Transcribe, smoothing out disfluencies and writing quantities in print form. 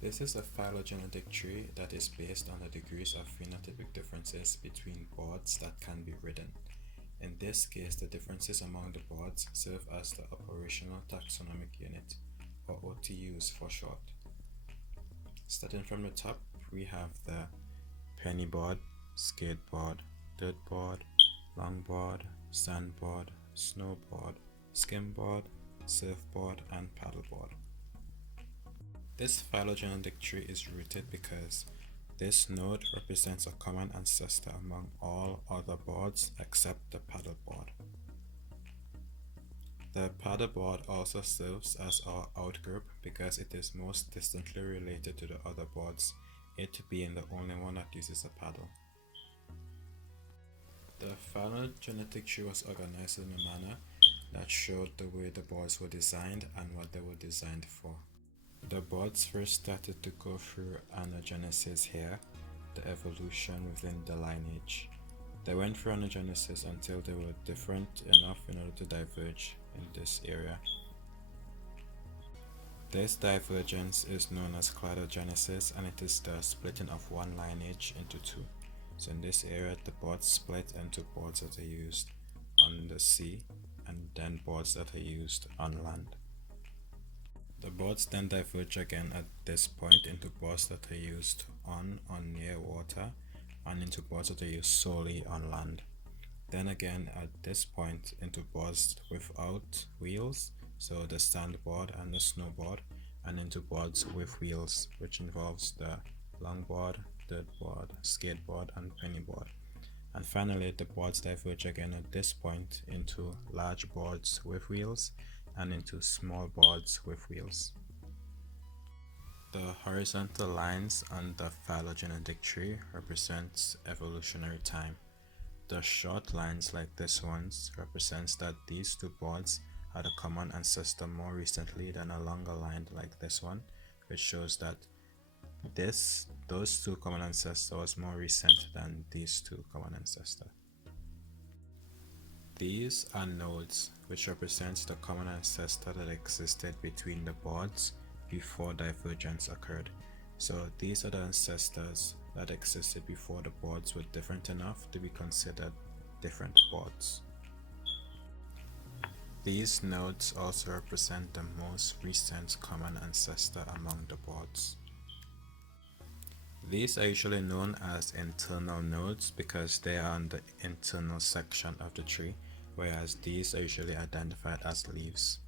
This is a phylogenetic tree that is based on the degrees of phenotypic differences between boards that can be ridden. In this case, the differences among the boards serve as the operational taxonomic unit, or OTUs for short. Starting from the top, we have the penny board, skateboard, dirt board, longboard, sandboard, snowboard, skimboard, surfboard, and paddleboard. This phylogenetic tree is rooted because this node represents a common ancestor among all other boards except the paddleboard. The paddleboard also serves as our outgroup because it is most distantly related to the other boards, it being the only one that uses a paddle. The phylogenetic tree was organized in a manner that showed the way the boards were designed and what they were designed for. The boards first started to go through anagenesis here, the evolution within the lineage. They went through anagenesis until they were different enough in order to diverge in this area. This divergence is known as cladogenesis, and it is the splitting of one lineage into two. So in this area, the boards split into boards that are used on the sea and then boards that are used on land. The boards then diverge again at this point into boards that are used on or near water and into boards that are used solely on land. Then again at this point into boards without wheels, so the sandboard and the snowboard, and into boards with wheels, which involves the longboard, dirtboard, skateboard, and pennyboard. And finally, the boards diverge again at this point into large boards with wheels and into small boards with wheels. The horizontal lines on the phylogenetic tree represents evolutionary time. The short lines like this ones represents that these two boards had a common ancestor more recently than a longer line like this one, which shows that those two common ancestors was more recent than these two common ancestors. These are nodes, which represents the common ancestor that existed between the boards before divergence occurred. So these are the ancestors that existed before the boards were different enough to be considered different boards. These nodes also represent the most recent common ancestor among the boards. These are usually known as internal nodes because they are on the internal section of the tree, whereas these are usually identified as leaves.